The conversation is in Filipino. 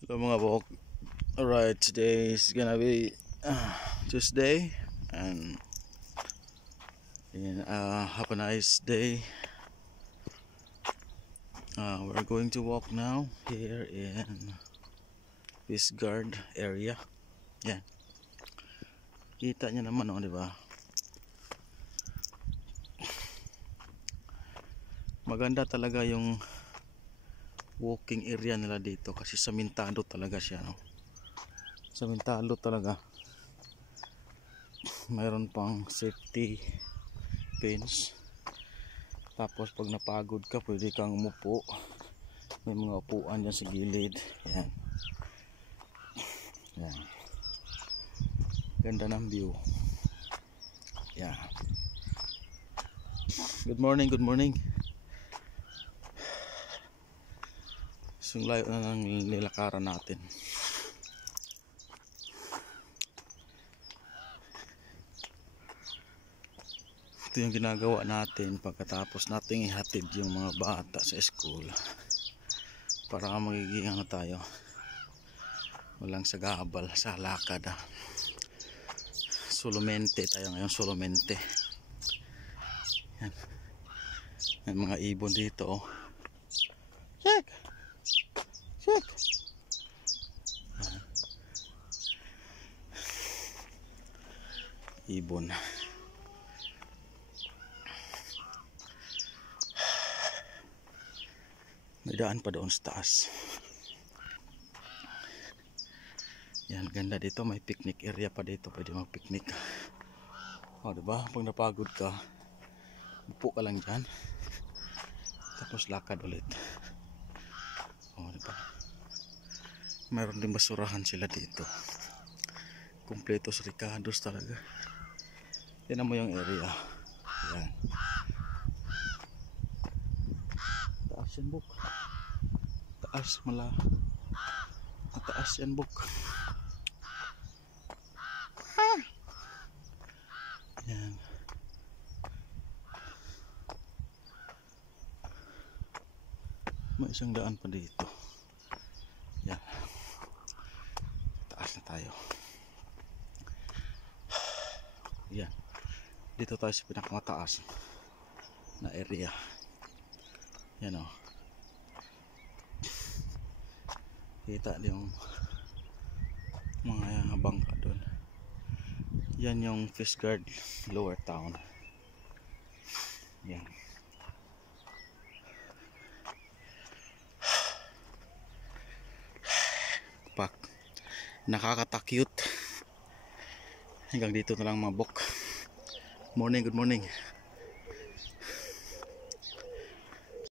Hello mga bok. Alright, today is gonna be Tuesday, and have a nice day. We're going to walk now here in Peace Guard area. Yan. Kita nyo naman, di ba? Maganda talaga yung walking area nila dito kasi samintado talaga siya, no? Samintado talaga. Mayroon pang safety pins. Tapos pag napagod ka, pwede kang umupo. May mga upuan dyan sa gilid. Yan. Yan. Ganda ng view. Yan. Good morning, good morning. Yung layo na ng nilakaran natin. Ito yung ginagawa natin pagkatapos nating ihatid yung mga bata sa school, para magiging tayo, walang sagabal sa lakad. Solomente tayo ngayon, solomente. Yan. May mga ibon dito, oh. Check! Check! Ibon. May daan pa doon sa taas. Yan, ganda dito. May picnic area pa dito. Pwede mag-picnic. O, diba? Pag napagod ka, upo ka lang dyan. Tapos lakad ulit. O, diba? Mayroon din basurahan sila dito. Kompleto sa Ricardo's talaga. Yan mo yung area. Yan. Taas yan, buk. Taas, mataas yan, buk. Yan. May isang daan pa dito. Yan. Taas na tayo. Yan. Dito tayo sa pinakamataas na area. Yan, o. Kita yung mga bangka doon. Yan yung Peace Guard Lower Town. Yan. Pak. Nakakatakute. Hanggang dito na lang mga bok. Morning, good morning.